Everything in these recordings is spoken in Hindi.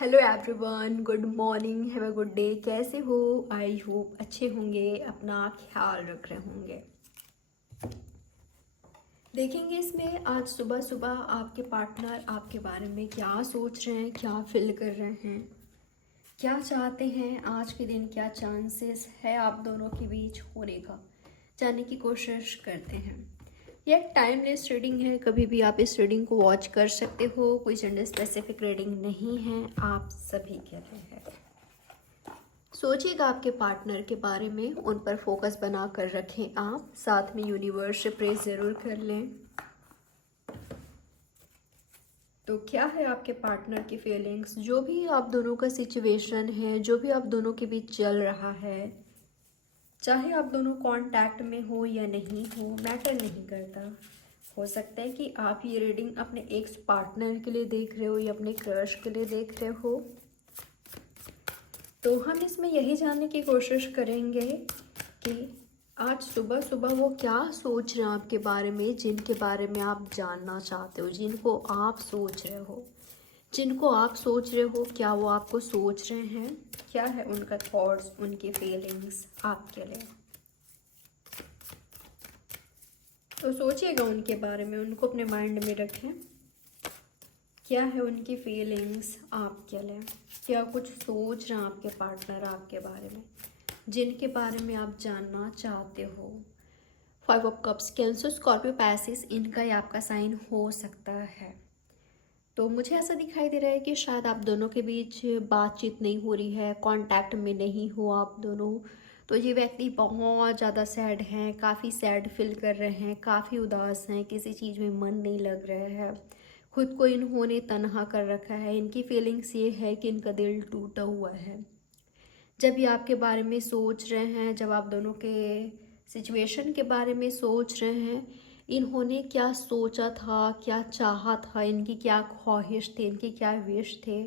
Hello everyone, good morning, have a good day. कैसे हो? आई होप अच्छे होंगे, अपना ख्याल रख रहे होंगे। देखेंगे इसमें आज सुबह सुबह आपके पार्टनर आपके बारे में क्या सोच रहे हैं, क्या फील कर रहे हैं, क्या चाहते हैं, आज के दिन क्या चांसेस है आप दोनों के बीच होने का, जानने की कोशिश करते हैं। ये एक टाइमलेस रीडिंग है, कभी भी आप इस रीडिंग को वॉच कर सकते हो। कोई जेंडर स्पेसिफिक रीडिंग नहीं है, आप सभी के लिए है। सोचिएगा आपके पार्टनर के बारे में, उन पर फोकस बना कर रखें आप, साथ में यूनिवर्स से प्रेस ज़रूर कर लें। तो क्या है आपके पार्टनर की फीलिंग्स, जो भी आप दोनों का सिचुएशन है, जो भी आप दोनों के बीच चल रहा है, चाहे आप दोनों कांटेक्ट में हो या नहीं हो, मैटर नहीं करता। हो सकता है कि आप ये रीडिंग अपने एक्स पार्टनर के लिए देख रहे हो या अपने क्रश के लिए देख रहे हो। तो हम इसमें यही जानने की कोशिश करेंगे कि आज सुबह सुबह वो क्या सोच रहे हैं आपके बारे में, जिनके बारे में आप जानना चाहते हो, जिनको आप सोच रहे हो, जिनको आप सोच रहे हो, क्या वो आपको सोच रहे हैं, क्या है उनका थॉट्स, उनकी फीलिंग्स आपके लिए। तो सोचिएगा उनके बारे में, उनको अपने माइंड में रखें। क्या है उनकी फीलिंग्स आपके लिए, क्या कुछ सोच रहे हैं आपके पार्टनर आपके बारे में, जिनके बारे में आप जानना चाहते हो। 5 of cups, cancer, Scorpio, Pisces, इनका ही आपका साइन हो सकता है। तो मुझे ऐसा दिखाई दे रहा है कि शायद आप दोनों के बीच बातचीत नहीं हो रही है, कांटेक्ट में नहीं हो आप दोनों। तो ये व्यक्ति बहुत ज़्यादा सैड हैं, काफ़ी सैड फील कर रहे हैं, काफ़ी उदास हैं, किसी चीज़ में मन नहीं लग रहा है, खुद को इन्होंने तन्हा कर रखा है। इनकी फीलिंग्स ये है कि इनका दिल टूटा हुआ है। जब ये आपके बारे में सोच रहे हैं, जब आप दोनों के सिचुएशन के बारे में सोच रहे हैं, इन्होंने क्या सोचा था, क्या चाहा था, इनकी क्या ख्वाहिश थी, इनकी क्या विश थे,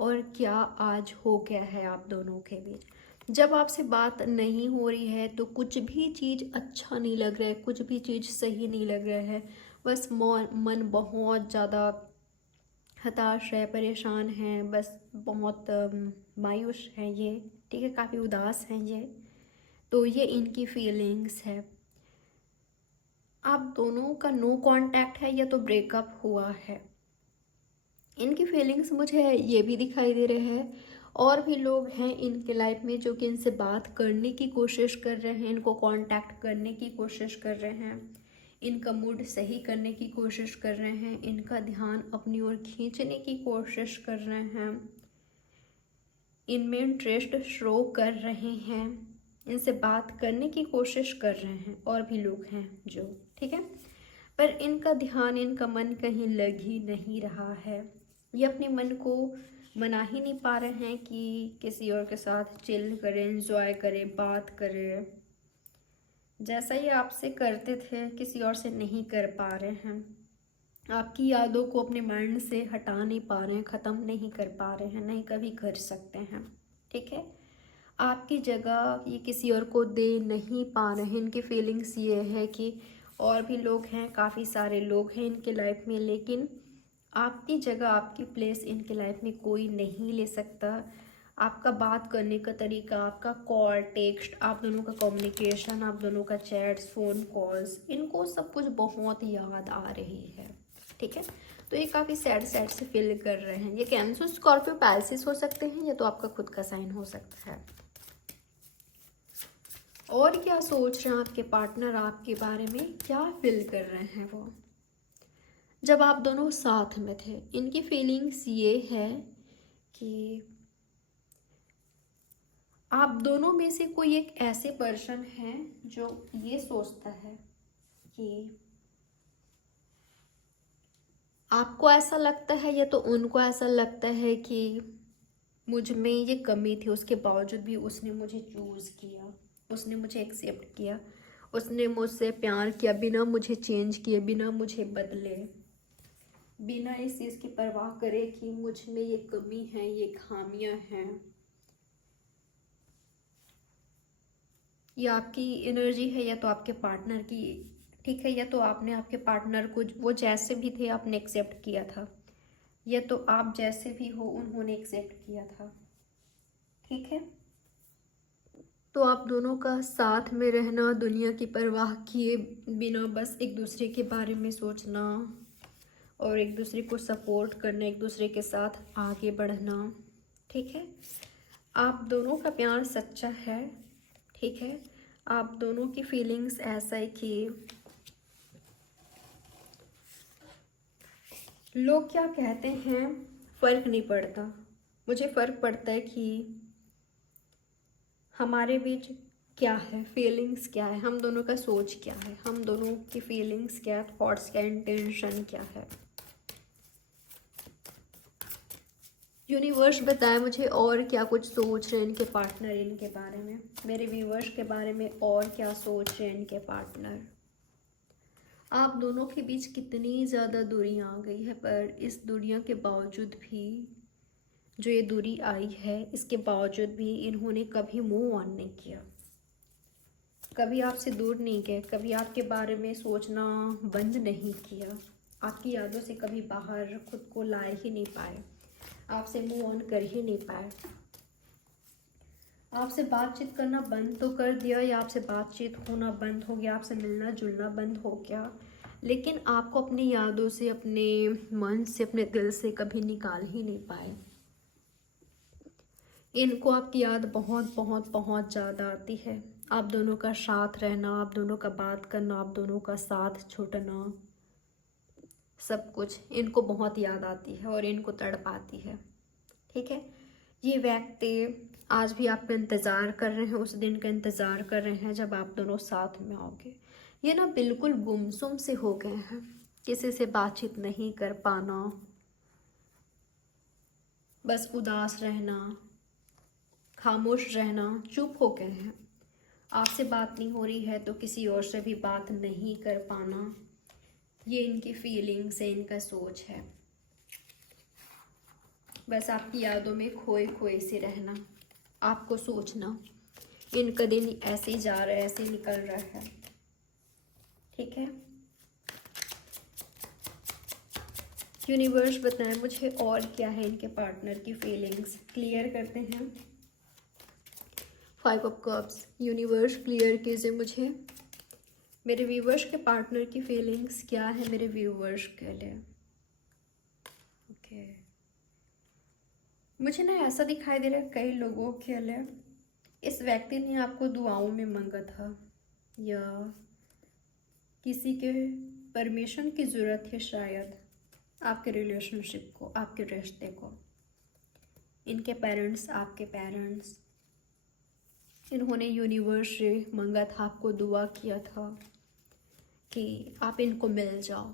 और क्या आज हो गया है आप दोनों के बीच। जब आपसे बात नहीं हो रही है तो कुछ भी चीज़ अच्छा नहीं लग रहा है, कुछ भी चीज़ सही नहीं लग रहा है। बस मन बहुत ज़्यादा हताश है, परेशान हैं, बस बहुत मायूस हैं ये, ठीक है, काफ़ी उदास हैं ये। तो ये इनकी फीलिंग्स है। आप दोनों का नो कांटेक्ट है या तो ब्रेकअप हुआ है। इनकी फीलिंग्स मुझे ये भी दिखाई दे रहे हैं, और भी लोग हैं इनके लाइफ में जो कि इनसे बात करने की कोशिश कर रहे हैं, इनको कांटेक्ट करने की कोशिश कर रहे हैं, इनका मूड सही करने की कोशिश कर रहे हैं, इनका ध्यान अपनी ओर खींचने की कोशिश कर रहे हैं, इनमें इंटरेस्ट शो कर रहे हैं, इनसे बात करने की कोशिश कर रहे हैं। और भी लोग हैं जो, ठीक है, पर इनका ध्यान, इनका मन कहीं लग ही नहीं रहा है। ये अपने मन को मना ही नहीं पा रहे हैं कि किसी और के साथ चिल करें, एंजॉय करें, बात करें। जैसा ये आपसे करते थे किसी और से नहीं कर पा रहे हैं। आपकी यादों को अपने माइंड से हटा नहीं पा रहे हैं, ख़त्म नहीं कर पा रहे हैं, नहीं कभी कर सकते हैं, ठीक है। आपकी जगह ये किसी और को दे नहीं पा रहे हैं। इनकी फीलिंग्स ये है कि और भी लोग हैं, काफ़ी सारे लोग हैं इनके लाइफ में, लेकिन आपकी जगह, आपकी प्लेस इनके लाइफ में कोई नहीं ले सकता। आपका बात करने का तरीका, आपका कॉल, टेक्स्ट, आप दोनों का कम्युनिकेशन, आप दोनों का चैट्स, फ़ोन कॉल्स, इनको सब कुछ बहुत याद आ रही है, ठीक है। तो ये काफ़ी सैड सैड से फील कर रहे हैं। ये कैंसर, स्कॉर्पियो, पैसिस हो सकते हैं, या तो आपका खुद का साइन हो सकता है। और क्या सोच रहे हैं आपके पार्टनर आपके बारे में, क्या फील कर रहे हैं वो जब आप दोनों साथ में थे। इनकी फीलिंग्स ये है कि आप दोनों में से कोई एक ऐसे पर्सन है जो ये सोचता है कि आपको ऐसा लगता है, या तो उनको ऐसा लगता है कि मुझ में ये कमी थी, उसके बावजूद भी उसने मुझे चूज़ किया, उसने मुझे एक्सेप्ट किया, उसने मुझसे प्यार किया, बिना मुझे चेंज किए, बिना मुझे बदले, बिना इस चीज़ की परवाह करे कि मुझ में ये कमी है, ये खामियां हैं। ये आपकी एनर्जी है या तो आपके पार्टनर की, ठीक है, या तो आपने आपके पार्टनर को वो जैसे भी थे आपने एक्सेप्ट किया था, या तो आप जैसे भी हो उन्होंने एक्सेप्ट किया था। ठीक है, तो आप दोनों का साथ में रहना, दुनिया की परवाह किए बिना बस एक दूसरे के बारे में सोचना और एक दूसरे को सपोर्ट करना, एक दूसरे के साथ आगे बढ़ना। ठीक है, आप दोनों का प्यार सच्चा है। ठीक है, आप दोनों की फीलिंग्स ऐसा है कि लोग क्या कहते हैं फ़र्क नहीं पड़ता, मुझे फ़र्क पड़ता है कि हमारे बीच क्या है, फीलिंग्स क्या है, हम दोनों का सोच क्या है, हम दोनों की फीलिंग्स क्या है, थॉट्स क्या, इंटेंशन क्या है। यूनिवर्स बताए मुझे और क्या कुछ सोच रहे हैं इनके पार्टनर इनके बारे में, मेरे व्यूवर्स के बारे में और क्या सोच रहे हैं इनके पार्टनर। आप दोनों के बीच कितनी ज़्यादा दूरी आ गई है, पर इस दूरियों के बावजूद भी, जो ये दूरी आई है इसके बावजूद भी इन्होंने कभी मूव ऑन नहीं किया, कभी आपसे दूर नहीं गए, कभी आपके बारे में सोचना बंद नहीं किया, आपकी यादों से कभी बाहर खुद को लाए ही नहीं पाए, आपसे मूव ऑन कर ही नहीं पाए। आपसे बातचीत करना बंद तो कर दिया या आपसे बातचीत होना बंद हो गया, आपसे मिलना जुलना बंद हो गया, लेकिन आपको अपनी यादों से, अपने मन से, अपने दिल से कभी निकाल ही नहीं पाए। इनको आपकी याद बहुत बहुत बहुत ज़्यादा आती है। आप दोनों का साथ रहना, आप दोनों का बात करना, आप दोनों का साथ छूटना, सब कुछ इनको बहुत याद आती है और इनको तड़पाती है। ठीक है, ये व्यक्ति आज भी आपका इंतज़ार कर रहे हैं, उस दिन का इंतज़ार कर रहे हैं जब आप दोनों साथ में आओगे। ये ना बिल्कुल गुमसुम से हो गए हैं, किसी से बातचीत नहीं कर पाना, बस उदास रहना, खामोश रहना, चुप हो गए हैं। आपसे बात नहीं हो रही है तो किसी और से भी बात नहीं कर पाना, ये इनकी फीलिंग्स है, इनका सोच है। बस आपकी यादों में खोए खोए से रहना, आपको सोचना इनका दिन ऐसे ही जा रहा है, ऐसे ही निकल रहा है। ठीक है, यूनिवर्स बताएं मुझे और क्या है इनके पार्टनर की फीलिंग्स, क्लियर करते हैं। 5 ऑफ कप्स, यूनिवर्स क्लियर कीजिए मुझे मेरे व्यूवर्स के पार्टनर की फीलिंग्स क्या है मेरे व्यूवर्स के लिए। ओके, मुझे ना ऐसा दिखाई दे रहा है कई लोगों के लिए इस व्यक्ति ने आपको दुआओं में मांगा था या किसी के परमिशन की ज़रूरत है शायद आपके रिलेशनशिप को, आपके रिश्ते को। इनके पेरेंट्स, आपके पेरेंट्स, इन्होंने यूनिवर्स से मांगा था, आपको दुआ किया था कि आप इनको मिल जाओ।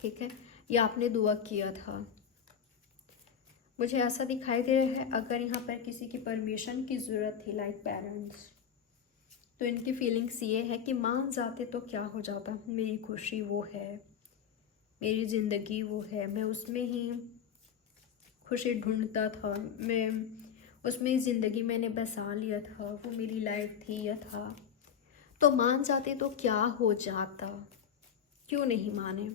ठीक है, या आपने दुआ किया था। मुझे ऐसा दिखाई दे रहा है अगर यहाँ पर किसी की परमिशन की ज़रूरत थी लाइक पेरेंट्स, तो इनकी फीलिंग्स ये है कि मान जाते तो क्या हो जाता, मेरी खुशी वो है, मेरी ज़िंदगी वो है, मैं उसमें ही खुशी ढूंढता था, मैं उसमें ज़िंदगी मैंने बसा लिया था, वो मेरी लाइफ थी या था, तो मान जाते तो क्या हो जाता। क्यों नहीं माने,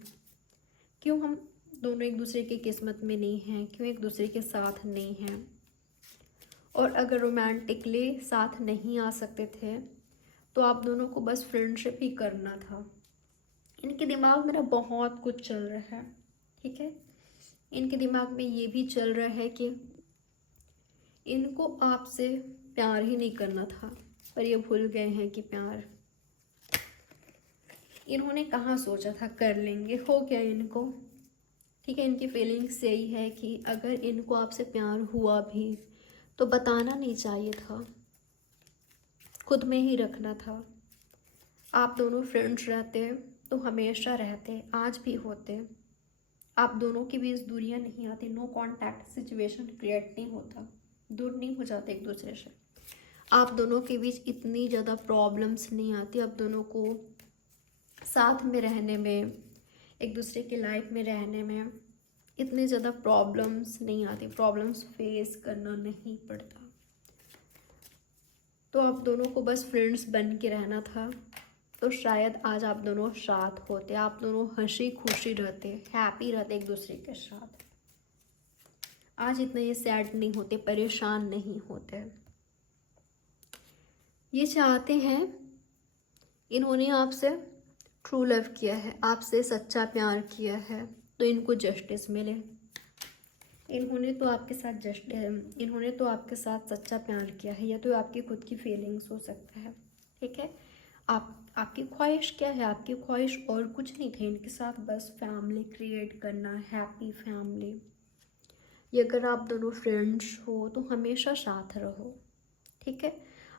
क्यों हम दोनों एक दूसरे की किस्मत में नहीं हैं, क्यों एक दूसरे के साथ नहीं हैं। और अगर रोमांटिकली साथ नहीं आ सकते थे तो आप दोनों को बस फ्रेंडशिप ही करना था। इनके दिमाग में ना बहुत कुछ चल रहा है। ठीक है, इनके दिमाग में ये भी चल रहा है कि इनको आपसे प्यार ही नहीं करना था, पर ये भूल गए हैं कि प्यार इन्होंने कहाँ सोचा था कर लेंगे, हो गया इनको। ठीक है, इनकी फीलिंग्स यही है कि अगर इनको आपसे प्यार हुआ भी तो बताना नहीं चाहिए था, खुद में ही रखना था। आप दोनों फ्रेंड्स रहते तो हमेशा रहते, आज भी होते। आप दोनों के बीच दूरियां नहीं आती, नो कांटेक्ट सिचुएशन क्रिएट नहीं होता, दूर नहीं हो जाते एक दूसरे से। आप दोनों के बीच इतनी ज़्यादा प्रॉब्लम्स नहीं आती, आप दोनों को साथ में रहने में, एक दूसरे की लाइफ में रहने में इतनी ज़्यादा प्रॉब्लम्स नहीं आती, प्रॉब्लम्स फेस करना नहीं पड़ता। तो आप दोनों को बस फ्रेंड्स बन के रहना था, तो शायद आज आप दोनों साथ होते, आप दोनों हंसी खुशी रहते, हैप्पी रहते एक दूसरे के साथ। आज इतना ये सैड नहीं होते, परेशान नहीं होते। ये चाहते हैं, इन्होंने आपसे ट्रू लव किया है, आपसे सच्चा प्यार किया है, तो इनको जस्टिस मिले। इन्होंने तो आपके साथ इन्होंने तो आपके साथ सच्चा प्यार किया है, या तो आपकी खुद की फीलिंग्स हो सकता है। ठीक है, आपकी ख्वाहिश क्या है? आपकी ख्वाहिश और कुछ नहीं थी इनके साथ, बस फैमिली क्रिएट करना, हैप्पी फैमिली। ये अगर आप दोनों फ्रेंड्स हो तो हमेशा साथ रहो। ठीक है,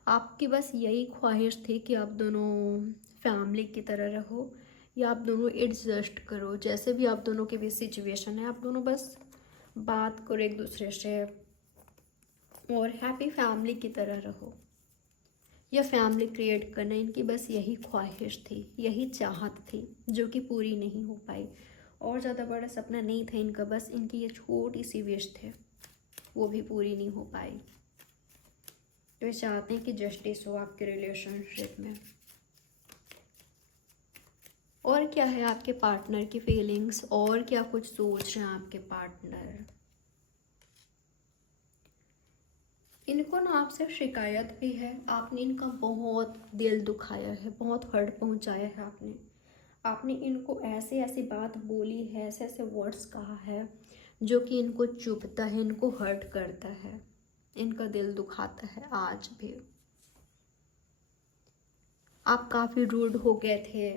आपकी बस यही ख्वाहिश थी कि आप दोनों फैमिली की तरह रहो, या आप दोनों एडजस्ट करो। जैसे भी आप दोनों के बीच सिचुएशन है, आप दोनों बस बात करो एक दूसरे से और हैप्पी फैमिली की तरह रहो, या फैमिली क्रिएट करना। इनकी बस यही ख्वाहिश थी, यही चाहत थी, जो कि पूरी नहीं हो पाई। और ज़्यादा बड़ा सपना नहीं था इनका, बस इनकी ये छोटी सी विश थे, वो भी पूरी नहीं हो पाई। तो ये चाहते हैं कि जस्टिस हो आपके रिलेशनशिप में। और क्या है आपके पार्टनर की फीलिंग्स, और क्या कुछ सोच रहे हैं आपके पार्टनर? इनको ना आपसे शिकायत भी है, आपने इनका बहुत दिल दुखाया है, बहुत हर्ट पहुंचाया है आपने इनको ऐसे ऐसी बात बोली है, ऐसे ऐसे वर्ड्स कहा है जो कि इनको चुभता है, इनको हर्ट करता है, इनका दिल दुखाता है आज भी। आप काफ़ी रूड हो गए थे,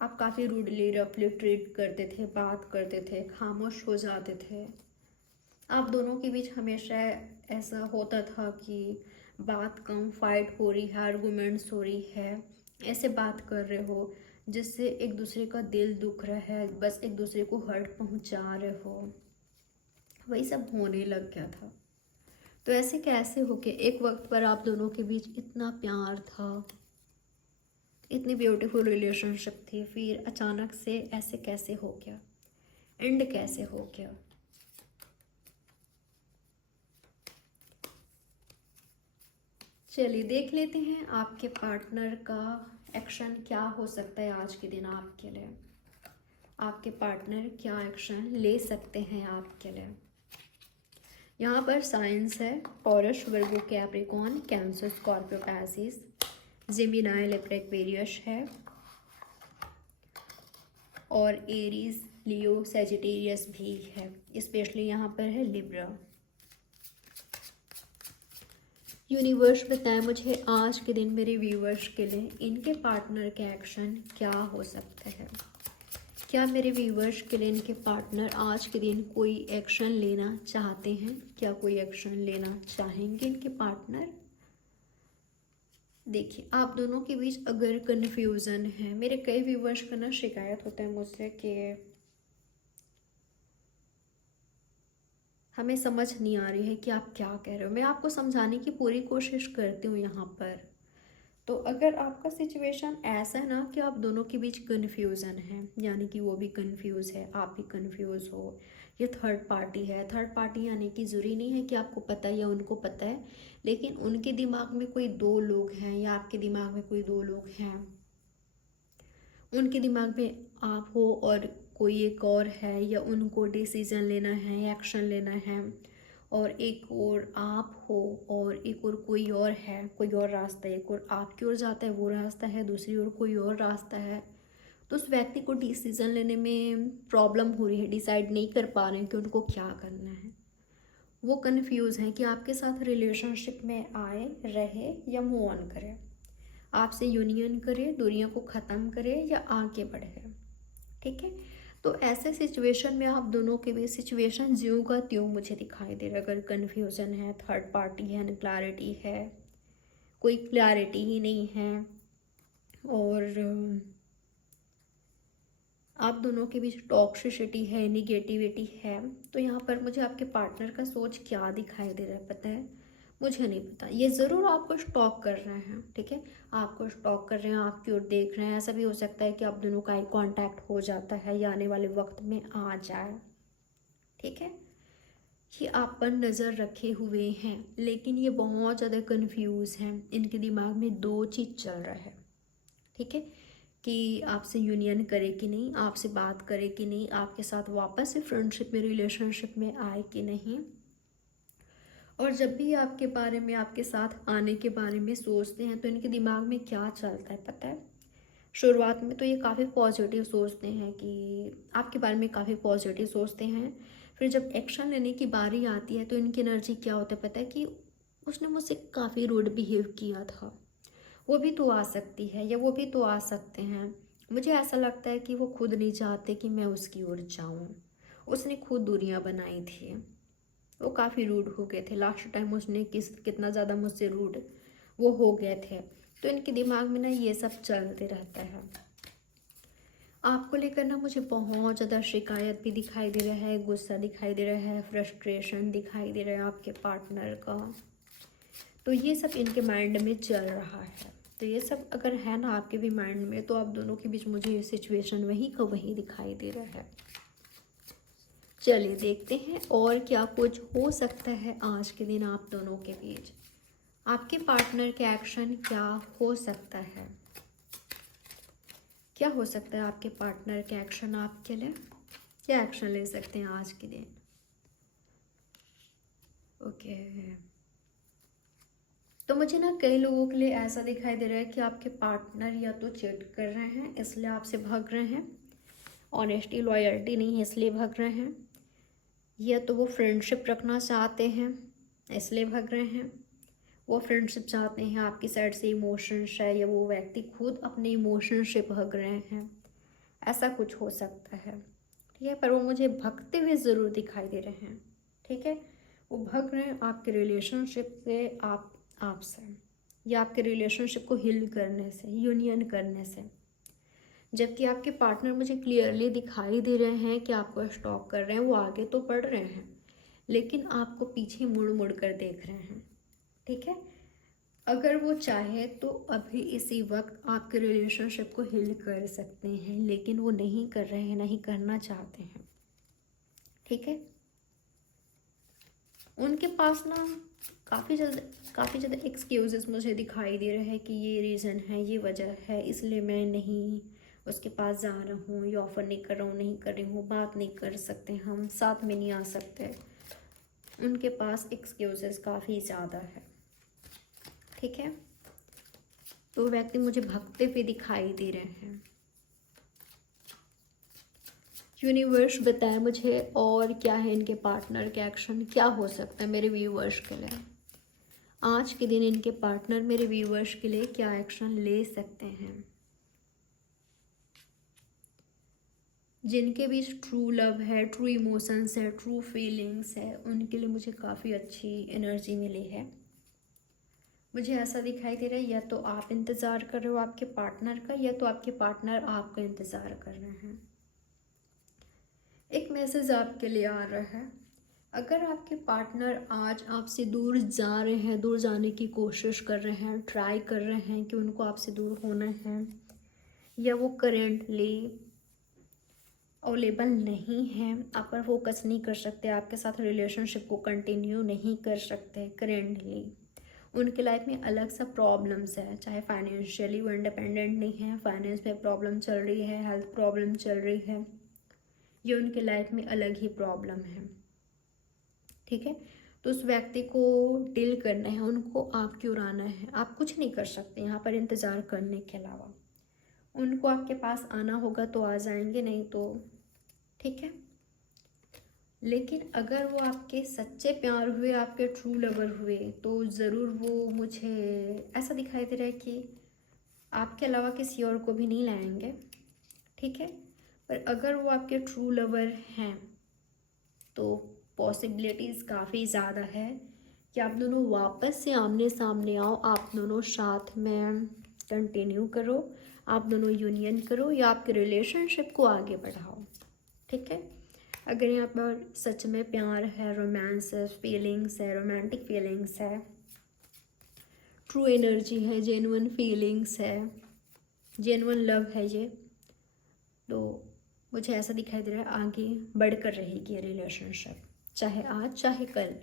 आप काफ़ी रूडली रफली ट्रीट करते थे, बात करते थे, खामोश हो जाते थे। आप दोनों के बीच हमेशा ऐसा होता था कि बात कम, फाइट हो रही है, आर्गूमेंट्स हो रही है, ऐसे बात कर रहे हो जिससे एक दूसरे का दिल दुख रहा है, बस एक दूसरे को हर्ट पहुंचा रहे हो, वही सब होने लग गया था। तो ऐसे कैसे हो के एक वक्त पर आप दोनों के बीच इतना प्यार था, इतनी ब्यूटीफुल रिलेशनशिप थी, फिर अचानक से ऐसे कैसे हो गया? एंड कैसे हो गया? चलिए देख लेते हैं आपके पार्टनर का एक्शन क्या हो सकता है आज के दिन आपके लिए। आपके पार्टनर क्या एक्शन ले सकते हैं आपके लिए? यहाँ पर साइंस है Taurus, Virgo, Capricorn, Cancer, Scorpio, Pisces, Gemini, Libra, Aquarius है, और एरीज, लियो, सैजिटेरियस भी है, स्पेशली यहाँ पर है लिब्रा। यूनिवर्स बताएं मुझे आज के दिन मेरे व्यूवर्स के लिए इनके पार्टनर के एक्शन क्या हो सकते हैं। क्या मेरे व्यूवर्स के लिए इनके पार्टनर आज के दिन कोई एक्शन लेना चाहते हैं? क्या कोई एक्शन लेना चाहेंगे इनके पार्टनर? देखिए, आप दोनों के बीच अगर कन्फ्यूज़न है, मेरे कई व्यूवर्स का ना शिकायत होता है मुझसे कि हमें समझ नहीं आ रही है कि आप क्या कह रहे हो। मैं आपको समझाने की पूरी कोशिश करती हूँ यहाँ पर। तो अगर आपका सिचुएशन ऐसा है ना कि आप दोनों के बीच कन्फ्यूज़न है, यानी कि वो भी कन्फ्यूज़ है, आप भी कन्फ्यूज़ हो, ये थर्ड पार्टी है। थर्ड पार्टी यानी कि ज़रूरी नहीं है कि आपको पता है या उनको पता है, लेकिन उनके दिमाग में कोई दो लोग हैं या आपके दिमाग में कोई दो लोग हैं। उनके दिमाग में आप हो और कोई एक और है, या उनको डिसीज़न लेना है, एक्शन लेना है, और एक और आप हो और एक और कोई और है, कोई और रास्ता है। एक और आपकी ओर जाता है वो रास्ता है, दूसरी ओर कोई और रास्ता है। तो उस व्यक्ति को डिसीज़न लेने में प्रॉब्लम हो रही है, डिसाइड नहीं कर पा रहे हैं कि उनको क्या करना है। वो कन्फ्यूज़ हैं कि आपके साथ रिलेशनशिप में आए, रहे, या मूव ऑन करें, आपसे यूनियन करे, दूरियों को ख़त्म करे, या आगे बढ़े। ठीक है, तो ऐसे सिचुएशन में आप दोनों के बीच सिचुएशन ज्यों का त्यों मुझे दिखाई दे रहा है। अगर कन्फ्यूज़न है, थर्ड पार्टी है, अनक्लैरिटी है, कोई क्लैरिटी ही नहीं है, और आप दोनों के बीच टॉक्सिसिटी है, निगेटिविटी है, तो यहाँ पर मुझे आपके पार्टनर का सोच क्या दिखाई दे रहा है पता है? मुझे नहीं पता। ये ज़रूर आपको स्टॉक कर रहे हैं। ठीक है, आपको स्टॉक कर रहे हैं, आपकी ओर देख रहे हैं। ऐसा भी हो सकता है कि आप दोनों का आई कांटेक्ट हो जाता है या आने वाले वक्त में आ जाए। ठीक है, ये आप पर नज़र रखे हुए हैं, लेकिन ये बहुत ज़्यादा कंफ्यूज हैं। इनके दिमाग में दो चीज़ चल रहा है। ठीक है, कि आपसे यूनियन करे कि नहीं, आपसे बात करे कि नहीं, आपके साथ वापस से फ्रेंडशिप में, रिलेशनशिप में आए कि नहीं। और जब भी आपके बारे में, आपके साथ आने के बारे में सोचते हैं तो इनके दिमाग में क्या चलता है पता है? शुरुआत में तो ये काफ़ी पॉजिटिव सोचते हैं, कि आपके बारे में काफ़ी पॉजिटिव सोचते हैं। फिर जब एक्शन लेने की बारी आती है तो इनकी एनर्जी क्या होता है पता है? कि उसने मुझसे काफ़ी रूड बिहेव किया था, वो भी तो आ सकती है, या वो भी तो आ सकते हैं। मुझे ऐसा लगता है कि वो खुद नहीं चाहते कि मैं उसकी ओर जाऊं, उसने खुद दूरियां बनाई थी। वो काफ़ी रूड हो गए थे लास्ट टाइम, उसने कितना ज़्यादा मुझसे रूड वो हो गए थे। तो इनके दिमाग में ना ये सब चलते रहता है। आपको लेकर ना मुझे बहुत ज़्यादा शिकायत भी दिखाई दे रहा है, गुस्सा दिखाई दे रहा है, फ्रस्ट्रेशन दिखाई दे रहा है आपके पार्टनर का। तो ये सब इनके माइंड में चल रहा है। तो ये सब अगर है ना आपके भी माइंड में, तो आप दोनों के बीच मुझे ये सिचुएशन वहीं का वहीं दिखाई दे रहा है। चलिए देखते हैं और क्या कुछ हो सकता है आज के दिन आप दोनों के बीच। आपके पार्टनर के एक्शन क्या हो सकता है? क्या हो सकता है आपके पार्टनर के एक्शन आपके लिए? क्या एक्शन ले सकते हैं आज के दिन? ओके, तो मुझे ना कई लोगों के लिए ऐसा दिखाई दे रहा है कि आपके पार्टनर या तो चीट कर रहे हैं इसलिए आपसे भाग रहे हैं, ऑनेस्टी लॉयल्टी नहीं है इसलिए भाग रहे हैं, या तो वो फ्रेंडशिप रखना चाहते हैं इसलिए भाग रहे हैं, वो फ्रेंडशिप चाहते हैं, आपकी साइड से इमोशंस है, या वो व्यक्ति खुद अपने इमोशन से भाग रहे हैं। ऐसा कुछ हो सकता है, ठीक है। पर वो मुझे भगते हुए ज़रूर दिखाई दे रहे हैं, ठीक है। वो भग रहे हैं आपके रिलेशनशिप से, आपसे, या आपके रिलेशनशिप को हील करने से, यूनियन करने से। जबकि आपके पार्टनर मुझे क्लियरली दिखाई दे रहे हैं कि आपको स्टॉप कर रहे हैं। वो आगे तो बढ़ रहे हैं लेकिन आपको पीछे मुड़ मुड़ कर देख रहे हैं, ठीक है। अगर वो चाहे तो अभी इसी वक्त आपके रिलेशनशिप को हील कर सकते हैं, लेकिन वो नहीं कर रहे हैं, नहीं करना चाहते हैं, ठीक है। उनके पास ना काफ़ी ज़्यादा एक्सक्यूजेस मुझे दिखाई दे रहा है कि ये रीज़न है, ये वजह है, इसलिए मैं नहीं उसके पास जा रहा हूँ, ये ऑफ़र नहीं कर रहा हूँ, नहीं कर रही हूँ, बात नहीं कर सकते, हम साथ में नहीं आ सकते। उनके पास एक्सक्यूजेस काफ़ी ज़्यादा है, ठीक है। तो व्यक्ति मुझे भगते हुए दिखाई दे रहे हैं। यूनिवर्स बताए मुझे और क्या है इनके पार्टनर के एक्शन, क्या हो सकता है मेरे व्यूवर्स के लिए आज के दिन। इनके पार्टनर मेरे व्यूवर्स के लिए क्या एक्शन ले सकते हैं? जिनके बीच ट्रू लव है, ट्रू इमोशंस है, ट्रू फीलिंग्स है, उनके लिए मुझे काफ़ी अच्छी एनर्जी मिली है। मुझे ऐसा दिखाई दे रहा है या तो आप इंतज़ार कर रहे हो आपके पार्टनर का, या तो आपके पार्टनर आपका इंतज़ार कर रहे हैं। एक मैसेज आपके लिए आ रहा है। अगर आपके पार्टनर आज आपसे दूर जा रहे हैं, दूर जाने की कोशिश कर रहे हैं, ट्राई कर रहे हैं कि उनको आपसे दूर होना है, या वो करेंटली अवेलेबल नहीं है, आप पर फोकस नहीं कर सकते, आपके साथ रिलेशनशिप को कंटिन्यू नहीं कर सकते करेंटली, उनके लाइफ में अलग सा प्रॉब्लम्स है, चाहे फाइनेंशियली वो इंडिपेंडेंट नहीं है, फाइनेंस में प्रॉब्लम चल रही है, हेल्थ प्रॉब्लम चल रही है, ये उनके लाइफ में अलग ही प्रॉब्लम है, ठीक है। तो उस व्यक्ति को डील करना है, उनको आपकी ओर आना है, आप कुछ नहीं कर सकते यहाँ पर इंतज़ार करने के अलावा। उनको आपके पास आना होगा तो आ जाएंगे, नहीं तो ठीक है। लेकिन अगर वो आपके सच्चे प्यार हुए, आपके ट्रू लवर हुए, तो ज़रूर वो, मुझे ऐसा दिखाई दे रहा है कि आपके अलावा किसी और को भी नहीं लाएंगे, ठीक है। पर अगर वो आपके ट्रू लवर हैं तो पॉसिबिलिटीज़ काफ़ी ज़्यादा है कि आप दोनों वापस से आमने सामने आओ, आप दोनों साथ में कंटिन्यू करो, आप दोनों यूनियन करो, या आपके रिलेशनशिप को आगे बढ़ाओ, ठीक है। अगर यहाँ पर सच में प्यार है, रोमांस है, फीलिंग्स है, रोमांटिक फीलिंग्स है, ट्रू एनर्जी है, जेन्युइन फीलिंग्स है, जेन्युइन लव है ये, तो मुझे ऐसा दिखाई दे रहा है आगे बढ़कर रहेगी ये रिलेशनशिप, चाहे आज चाहे कल।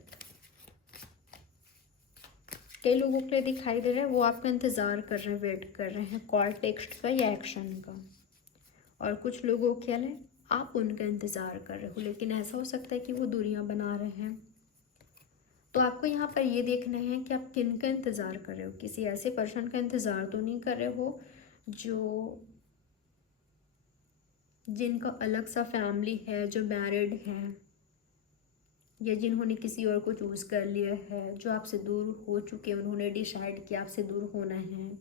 कई लोगों के लिए दिखाई दे रहा है वो आपका इंतज़ार कर रहे हैं, वेट कर रहे हैं कॉल टेक्स्ट का या एक्शन का। और कुछ लोगों के लिए आप उनका इंतज़ार कर रहे हो, लेकिन ऐसा हो सकता है कि वो दूरियां बना रहे हैं। तो आपको यहाँ पर ये देखना है कि आप किन का इंतज़ार कर रहे हो। किसी ऐसे पर्सन का इंतज़ार तो नहीं कर रहे हो जिनका अलग सा फैमिली है, जो मैरिड है, या जिन्होंने किसी और को चूज़ कर लिया है, जो आपसे दूर हो चुके हैं, उन्होंने डिसाइड किया आपसे दूर होना है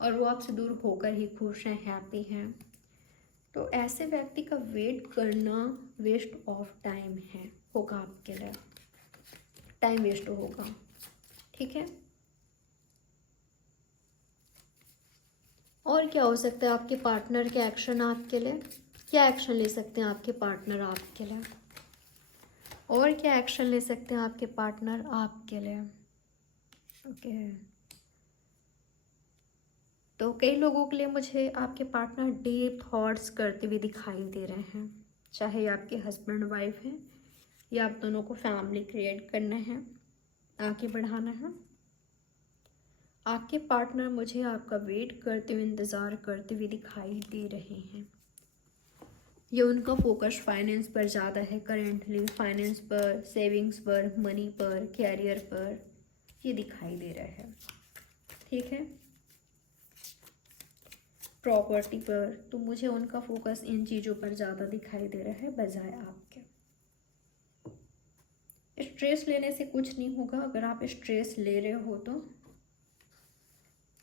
और वो आपसे दूर होकर ही खुश हैं, हैप्पी हैं। तो ऐसे व्यक्ति का वेट करना वेस्ट ऑफ टाइम होगा आपके लिए, टाइम वेस्ट होगा। ठीक है। और क्या हो सकता है आपके पार्टनर के एक्शन आपके लिए, क्या एक्शन ले सकते हैं आपके पार्टनर आपके लिए, और क्या एक्शन ले सकते हैं आपके पार्टनर आपके लिए। ओके। तो कई लोगों के लिए मुझे आपके पार्टनर डीप थॉट्स करते हुए दिखाई दे रहे हैं, चाहे आपके हस्बैंड वाइफ हैं या आप दोनों को फैमिली क्रिएट करना है, आगे बढ़ाना है। आपके पार्टनर मुझे आपका वेट करते हुए, इंतज़ार करते हुए दिखाई दे रहे हैं। ये उनका फोकस फाइनेंस पर ज़्यादा है करेंटली, फाइनेंस पर, सेविंग्स पर, मनी पर, कैरियर पर, ये दिखाई दे रहा है। ठीक है। प्रॉपर्टी पर, तो मुझे उनका फोकस इन चीज़ों पर ज़्यादा दिखाई दे रहा है बजाय आपके। स्ट्रेस लेने से कुछ नहीं होगा। अगर आप स्ट्रेस ले रहे हो तो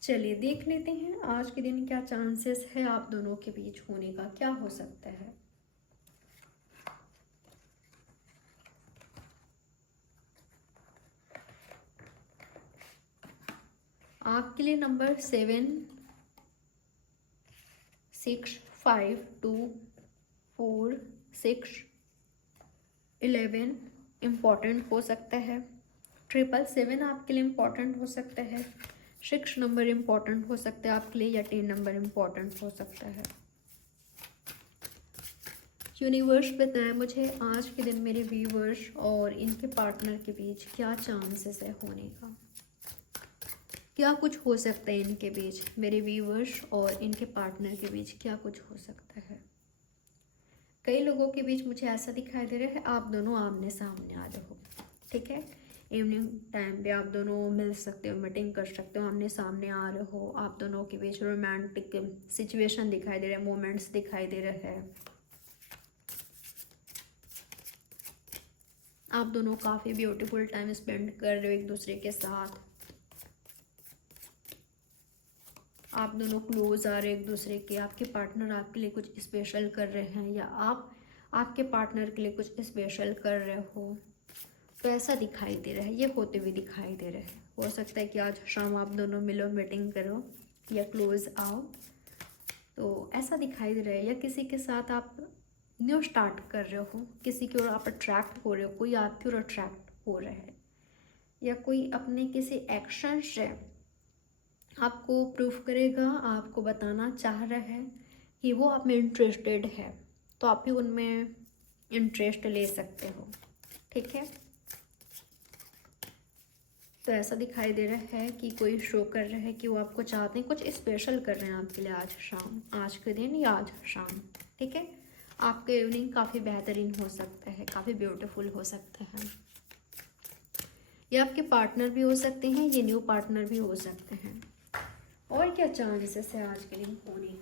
चलिए देख लेते हैं आज के दिन क्या चांसेस है आप दोनों के बीच होने का, क्या हो सकता है। आपके लिए नंबर 7, 6, 5, 2, 4, 6, 11 इम्पॉर्टेंट हो सकता है। 777 आपके लिए इम्पॉर्टेंट हो सकता है। 6 नंबर इम्पॉर्टेंट हो सकता है आपके लिए, या 10 नंबर इम्पॉर्टेंट हो सकता है। यूनिवर्स बताए मुझे आज के दिन मेरे व्यूवर्स और इनके पार्टनर के बीच क्या चांसेस है होने का, क्या कुछ हो सकता है इनके बीच, मेरे व्यूवर्स और इनके पार्टनर के बीच क्या कुछ हो सकता है। कई लोगों के बीच मुझे ऐसा दिखाई दे रहा है आप दोनों आमने सामने आ रहे हो। ठीक है। इवनिंग टाइम पे आप दोनों मिल सकते हो, मीटिंग कर सकते हो, आमने सामने आ रहे हो। आप दोनों के बीच रोमांटिक सिचुएशन दिखाई दे रहा है, मोमेंट्स दिखाई दे रहे हैं। आप दोनों काफ़ी ब्यूटीफुल टाइम स्पेंड कर रहे हो एक दूसरे के साथ। आप दोनों क्लोज आ रहे हो एक दूसरे के। आपके पार्टनर आपके लिए कुछ स्पेशल कर रहे हैं, या आप आपके पार्टनर के लिए कुछ स्पेशल कर रहे हो। तो ऐसा दिखाई दे रहा है, ये होते हुए दिखाई दे रहा है। हो सकता है कि आज शाम आप दोनों मिलो, मीटिंग करो या क्लोज आओ, तो ऐसा दिखाई दे रहा है। या किसी के साथ आप न्यू स्टार्ट कर रहे हो, किसी की ओर आप अट्रैक्ट हो रहे हो, कोई आपकी ओर अट्रैक्ट हो रहा है, या कोई अपने किसी एक्शन से आपको प्रूफ करेगा, आपको बताना चाह रहा है कि वो आप में इंटरेस्टेड है, तो आप भी उनमें इंटरेस्ट ले सकते हो। ठीक है। तो ऐसा दिखाई दे रहा है कि कोई शो कर रहा है कि वो आपको चाहते हैं, कुछ स्पेशल कर रहे हैं आपके लिए आज शाम, आज के दिन या आज शाम। ठीक है। आपका इवनिंग काफ़ी बेहतरीन हो सकता है, काफ़ी ब्यूटीफुल हो सकता है। ये आपके पार्टनर भी हो सकते हैं, ये न्यू पार्टनर भी हो सकते हैं। और क्या चांसेस है आज के दिन होने।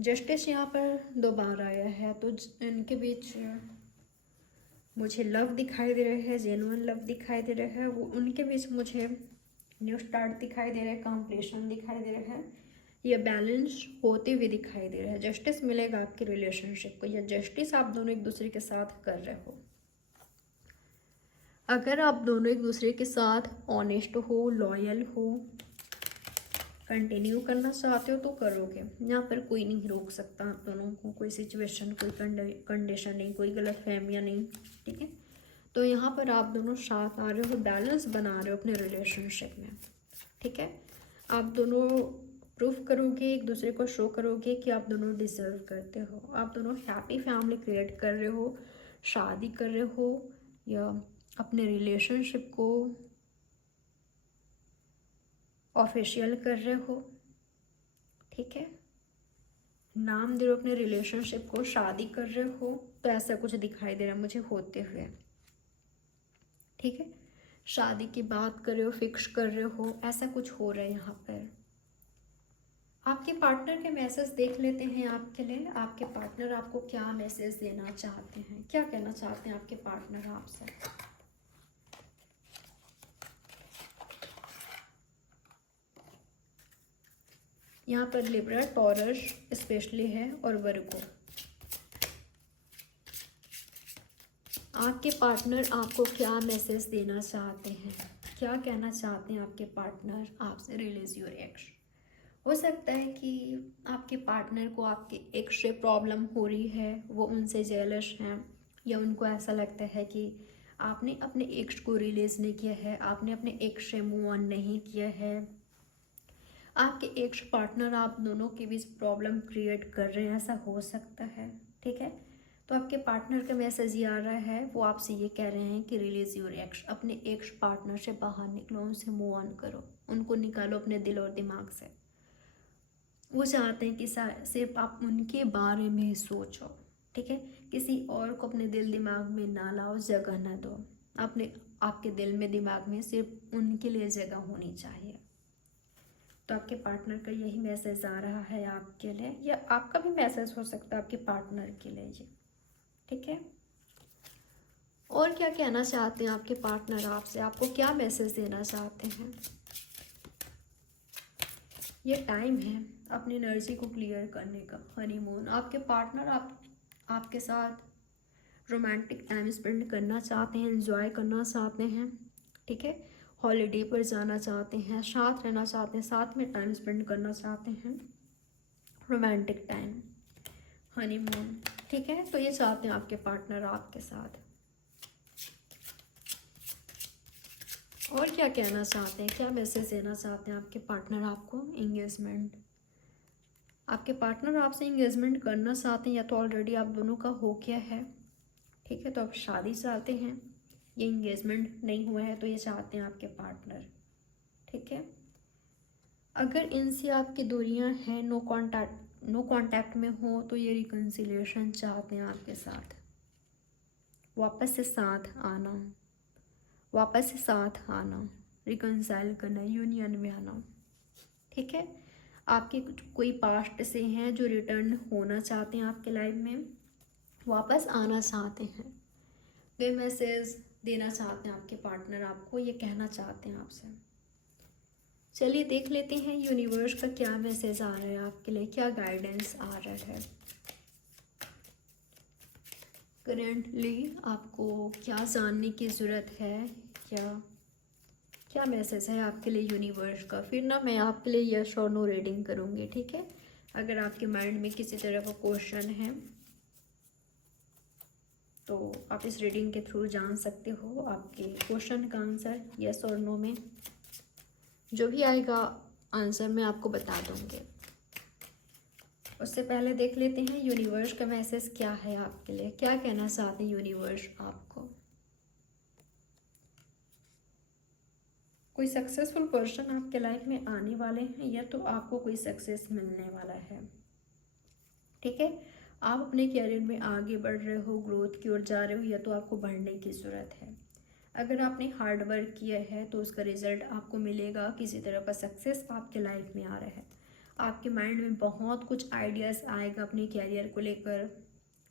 जस्टिस यहाँ पर 2 बार आया है, तो इनके बीच मुझे लव दिखाई दे रहा है, जेन्युइन लव दिखाई दे रहा है। वो उनके बीच मुझे न्यू स्टार्ट दिखाई दे रहा है, कंप्लीशन दिखाई दे रहा है, ये बैलेंस होते हुए दिखाई दे रहा है। जस्टिस मिलेगा आपके रिलेशनशिप को, या जस्टिस आप दोनों एक दूसरे के साथ कर रहे हो। अगर आप दोनों एक दूसरे के साथ ऑनेस्ट हो, लॉयल हो, कंटिन्यू करना चाहते हो तो करोगे। यहाँ पर कोई नहीं रोक सकता आप दोनों को, कोई सिचुएशन, कोई कंडीशन नहीं, कोई गलत फहमियाँ नहीं। ठीक है। तो यहाँ पर आप दोनों साथ आ रहे हो, बैलेंस बना रहे हो अपने रिलेशनशिप में। ठीक है। आप दोनों प्रूफ करोगे, एक दूसरे को शो करोगे कि आप दोनों डिजर्व करते हो। आप दोनों हैप्पी फैमिली क्रिएट कर रहे हो, शादी कर रहे हो, या अपने रिलेशनशिप को ऑफिशियल कर रहे हो, ठीक है, नाम दे रहे हो अपने रिलेशनशिप को, शादी कर रहे हो, तो ऐसा कुछ दिखाई दे रहा है मुझे होते हुए, ठीक है। शादी की बात कर रहे हो, फिक्स कर रहे हो, ऐसा कुछ हो रहा है यहाँ पर। आपके पार्टनर के मैसेज देख लेते हैं आपके लिए। आपके पार्टनर आपको क्या मैसेज देना चाहते हैं, क्या कहना चाहते हैं आपके पार्टनर आपसे। यहाँ पर लिब्रा, टॉरस स्पेशली है और वर्गो। आपके पार्टनर आपको क्या मैसेज देना चाहते हैं, क्या कहना चाहते हैं आपके पार्टनर आपसे। Release your x. हो सकता है कि आपके पार्टनर को आपके एक्स से प्रॉब्लम हो रही है, वो उनसे जेलस हैं, या उनको ऐसा लगता है कि आपने अपने एक्स को रिलीज़ नहीं किया है, आपने अपने एक्स से मूव ऑन नहीं किया है। आपके एक्स पार्टनर आप दोनों के बीच प्रॉब्लम क्रिएट कर रहे हैं, ऐसा हो सकता है, ठीक है। तो आपके पार्टनर का मैसेज ये आ रहा है, वो आपसे ये कह रहे हैं कि रिलीज योर एक्स। अपने एक्स पार्टनर से बाहर निकलो, उनसे मूव ऑन करो, उनको निकालो अपने दिल और दिमाग से। वो चाहते हैं कि सिर्फ आप उनके बारे में सोचो, ठीक है, किसी और को अपने दिल दिमाग में ना लाओ, जगह ना दो। आपके दिल में दिमाग में सिर्फ उनके लिए जगह होनी चाहिए। तो आपके पार्टनर का यही मैसेज आ रहा है आपके लिए, या आपका भी मैसेज हो सकता है आपके पार्टनर के लिए जी, ठीक है। और क्या कहना चाहते हैं आपके पार्टनर आपसे, आपको क्या मैसेज देना चाहते हैं। ये टाइम है अपनी एनर्जी को क्लियर करने का। हनीमून, आपके पार्टनर आपके साथ रोमांटिक टाइम स्पेंड करना चाहते हैं, एंजॉय करना चाहते हैं, ठीक है। हॉलीडे पर जाना चाहते हैं, साथ रहना चाहते हैं, साथ में टाइम स्पेंड करना चाहते हैं, रोमांटिक टाइम, हनीमून, ठीक है। तो ये चाहते हैं आपके पार्टनर आपके साथ। और क्या कहना चाहते हैं, क्या मैसेज देना चाहते हैं आपके पार्टनर आपको। एंगेजमेंट, आपके पार्टनर आपसे एंगेजमेंट करना चाहते हैं, या तो ऑलरेडी आप दोनों का हो गया है, ठीक है, तो आप शादी चाहते हैं। ये एंगेजमेंट नहीं हुआ है तो ये चाहते हैं आपके पार्टनर, ठीक है। अगर इनसे आपकी दूरियां हैं, नो कांटेक्ट में हो, तो ये रिकन्सिलिएशन चाहते हैं आपके साथ, वापस से साथ आना, वापस से साथ आना, रिकन्साइल करना, यूनियन में आना, ठीक है। आपके कोई पास्ट से हैं जो रिटर्न होना चाहते हैं आपके लाइफ में, वापस आना चाहते हैं। वे मैसेज देना चाहते हैं आपके पार्टनर आपको, ये कहना चाहते हैं आपसे। चलिए देख लेते हैं यूनिवर्स का क्या मैसेज आ रहा है आपके लिए, क्या गाइडेंस आ रहा है। करेंटली आपको क्या जानने की ज़रूरत है, क्या मैसेज है आपके लिए यूनिवर्स का। फिर ना मैं आपके लिए यस और नो रीडिंग करूँगी, ठीक है। अगर आपके माइंड में किसी तरह का क्वेश्चन है तो आप इस रीडिंग के थ्रू जान सकते हो आपके क्वेश्चन का आंसर। यस और नो में जो भी आएगा आंसर मैं आपको बता दूँगी। उससे पहले देख लेते हैं यूनिवर्स का मैसेज क्या है आपके लिए, क्या कहना चाहते हैं यूनिवर्स आपको। कोई सक्सेसफुल पर्सन आपके लाइफ में आने वाले हैं, या तो आपको कोई सक्सेस मिलने वाला है, ठीक है। आप अपने कैरियर में आगे बढ़ रहे हो, ग्रोथ की ओर जा रहे हो, या तो आपको बढ़ने की ज़रूरत है। अगर आपने हार्ड वर्क किया है तो उसका रिजल्ट आपको मिलेगा, किसी तरह का सक्सेस आपके लाइफ में आ रहा है। आपके माइंड में बहुत कुछ आइडियाज़ आएगा अपने कैरियर को लेकर,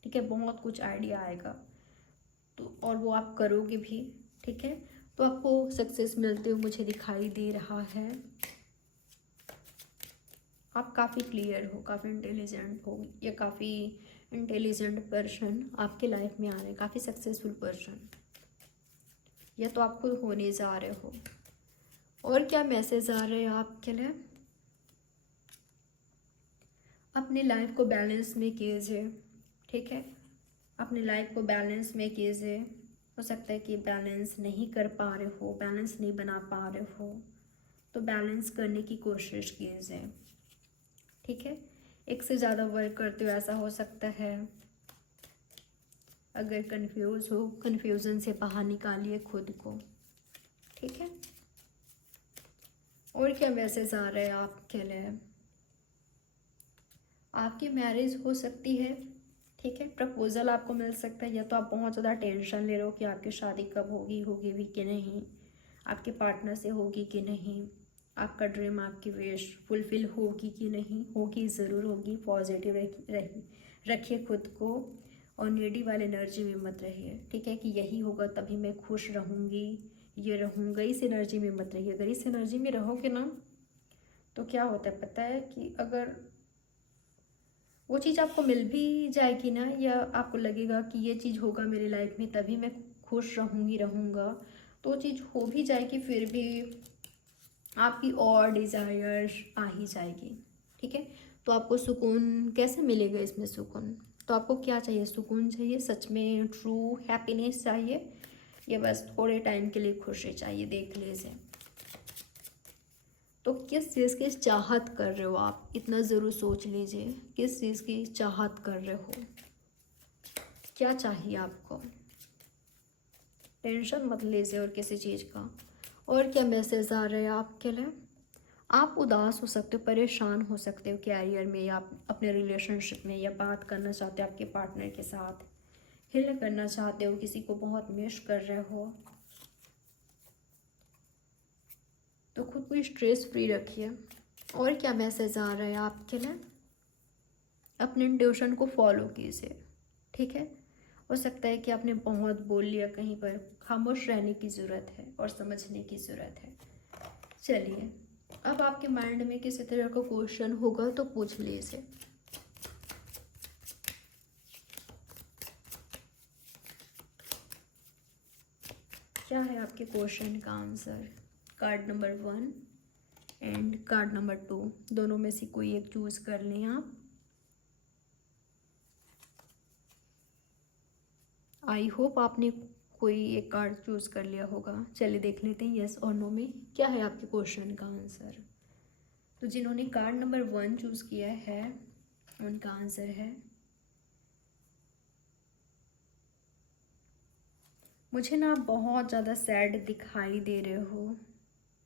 ठीक है, बहुत कुछ आइडिया आएगा तो, और वो आप करोगे भी, ठीक है। तो आपको सक्सेस मिलते हुए मुझे दिखाई दे रहा है। आप काफ़ी क्लियर हो, काफ़ी इंटेलिजेंट हो, या काफ़ी इंटेलिजेंट पर्सन आपके लाइफ में आ रहे हैं, काफ़ी सक्सेसफुल पर्सन, या तो आप खुद होने जा रहे हो। और क्या मैसेज आ रहे हैं आपके लिए। अपनी लाइफ को बैलेंस में कीजिए, ठीक है, अपनी लाइफ को बैलेंस में कीजिए। हो सकता है कि बैलेंस नहीं कर पा रहे हो, बैलेंस नहीं बना पा रहे हो, तो बैलेंस करने की कोशिश कीजिए, ठीक है। एक से ज़्यादा वर्क करते हो ऐसा हो सकता है। अगर कंफ्यूज हो, कंफ्यूजन से बाहर निकालिए खुद को, ठीक है। और क्या मैसेज आ रहा है आपके लिए? आपकी मैरिज हो सकती है, ठीक है। प्रपोजल आपको मिल सकता है, या तो आप बहुत ज़्यादा टेंशन ले रहे हो कि आपकी शादी कब होगी, होगी भी कि नहीं, आपके पार्टनर से होगी कि नहीं, आपका ड्रीम, आपकी विश फुलफिल होगी कि नहीं, होगी, ज़रूर होगी। पॉजिटिव रखिए खुद को, और नीडी वाले एनर्जी में मत रहिए, ठीक है, कि यही होगा तभी मैं खुश रहूँगी, ये रहूँगा, इस एनर्जी में मत रहिए। अगर इस एनर्जी में रहोगे ना तो क्या होता है पता है, कि अगर वो चीज़ आपको मिल भी जाएगी ना, या आपको लगेगा कि ये चीज़ होगा मेरी लाइफ में तभी मैं खुश रहूँगा, तो चीज़ हो भी जाएगी, फिर भी आपकी और डिज़ायर आ ही जाएगी, ठीक है। तो आपको सुकून कैसे मिलेगा इसमें? सुकून तो आपको क्या चाहिए? सुकून चाहिए, सच में ट्रू हैप्पीनेस चाहिए, या बस थोड़े टाइम के लिए खुशी चाहिए? देख लीजिए। तो किस चीज़ की चाहत कर रहे हो आप? इतना ज़रूर सोच लीजिए, किस चीज़ की चाहत कर रहे हो, क्या चाहिए आपको? टेंशन मत लीजिए और किसी चीज़ का। और क्या मैसेज आ रहा है आपके लिए? आप उदास हो सकते हो, परेशान हो सकते हो कैरियर में, या अपने रिलेशनशिप में, या बात करना चाहते हो आपके पार्टनर के साथ, हिल करना चाहते हो, किसी को बहुत मिस कर रहे हो, तो खुद को स्ट्रेस फ्री रखिए। और क्या मैसेज आ रहा है आपके लिए? अपने इंट्यूशन को फॉलो कीजिए, ठीक है। हो सकता है कि आपने बहुत बोल लिया कहीं पर, खामोश रहने की ज़रूरत है और समझने की ज़रूरत है। चलिए, अब आपके माइंड में किसी तरह का क्वेश्चन होगा तो पूछ लीजिए। क्या है आपके क्वेश्चन का answer? Card number 1 and card number 2, दोनों में से कोई एक चूज़ कर लें आप। आई होप आपने कोई एक कार्ड चूज़ कर लिया होगा। चलिए देख लेते हैं यस और नो में क्या है आपके क्वेश्चन का आंसर। तो जिन्होंने कार्ड नंबर 1 चूज़ किया है उनका आंसर है, मुझे ना आप बहुत ज़्यादा सैड दिखाई दे रहे हो,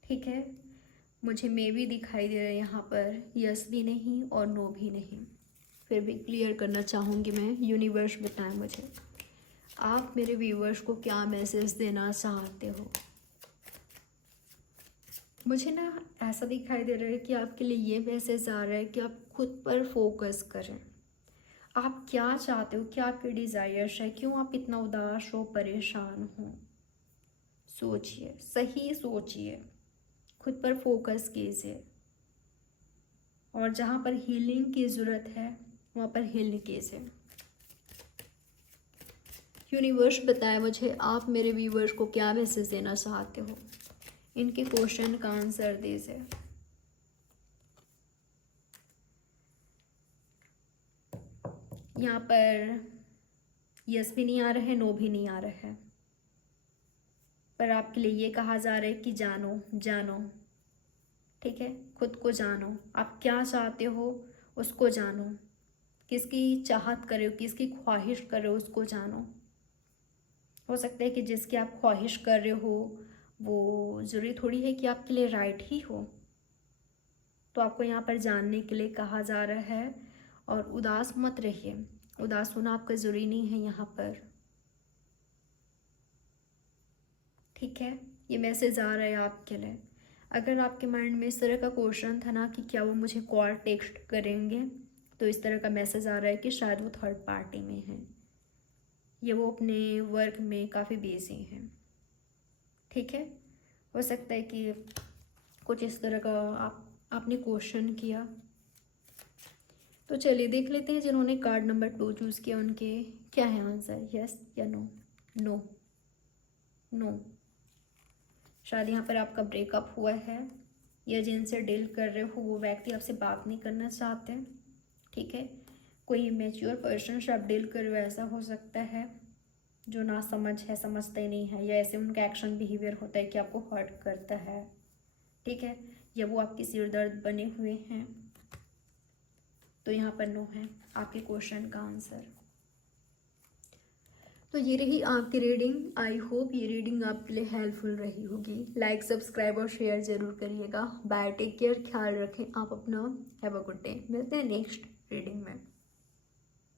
ठीक है। मुझे मे भी दिखाई दे रहा है यहाँ पर, यस भी नहीं और नो भी नहीं। फिर भी क्लियर करना चाहूँगी मैं, यूनिवर्स बताएं मुझे आप मेरे व्यूवर्स को क्या मैसेज देना चाहते हो। मुझे ना ऐसा दिखाई दे रहा है कि आपके लिए ये मैसेज आ रहा है कि आप खुद पर फोकस करें। आप क्या चाहते हो, क्या आपके डिज़ायर्स है, क्यों आप इतना उदास हो, परेशान हो? सोचिए, सही सोचिए, खुद पर फोकस कीजिए, और जहाँ पर हीलिंग की ज़रूरत है वहाँ पर हील कीजिए। यूनिवर्स बताए मुझे आप मेरे व्यूवर्स को क्या मैसेज देना चाहते हो, इनके क्वेश्चन का आंसर दीजिए। यहाँ पर यस भी नहीं आ रहा है, नो भी नहीं आ रहा है, पर आपके लिए ये कहा जा रहा है कि जानो जानो, ठीक है। खुद को जानो, आप क्या चाहते हो उसको जानो, किसकी चाहत करे हो, किसकी ख्वाहिश करे हो उसको जानो। हो सकता है कि जिसकी आप ख्वाहिश कर रहे हो वो ज़रूरी थोड़ी है कि आपके लिए राइट ही हो। तो आपको यहाँ पर जानने के लिए कहा जा रहा है, और उदास मत रहिए, उदास होना आपका ज़रूरी नहीं है यहाँ पर, ठीक है। ये मैसेज आ रहा है आपके लिए। अगर आपके माइंड में इस तरह का क्वेश्चन था ना कि क्या वो मुझे कॉल टेक्स्ट करेंगे, तो इस तरह का मैसेज आ रहा है कि शायद वो थर्ड पार्टी में है, या वो अपने वर्क में काफ़ी बिजी हैं, ठीक है। हो सकता है कि कुछ इस तरह का आपने क्वेश्चन किया। तो चलिए देख लेते हैं जिन्होंने कार्ड नंबर 2 चूज़ किया उनके क्या है आंसर, यस या नो। No, no. शायद यहाँ पर आपका ब्रेकअप हुआ है, या जिनसे डील कर रहे हो वो व्यक्ति आपसे बात नहीं करना चाहते, ठीक है। कोई मैच्योर पर्सन से आप डील कर रहे हो, ऐसा हो सकता है, जो ना समझ है, समझते नहीं है, या ऐसे उनका एक्शन बिहेवियर होता है कि आपको हर्ट करता है, ठीक है, या वो आपकी सिरदर्द बने हुए हैं। तो यहाँ पर नो है आपके क्वेश्चन का आंसर। तो ये रही आपकी रीडिंग। आई होप ये रीडिंग आपके लिए हेल्पफुल रही होगी। लाइक, सब्सक्राइब और शेयर ज़रूर करिएगा। बाय, टेक केयर, ख्याल रखें आप अपना। Have a good day. मिलते हैं नेक्स्ट रीडिंग में।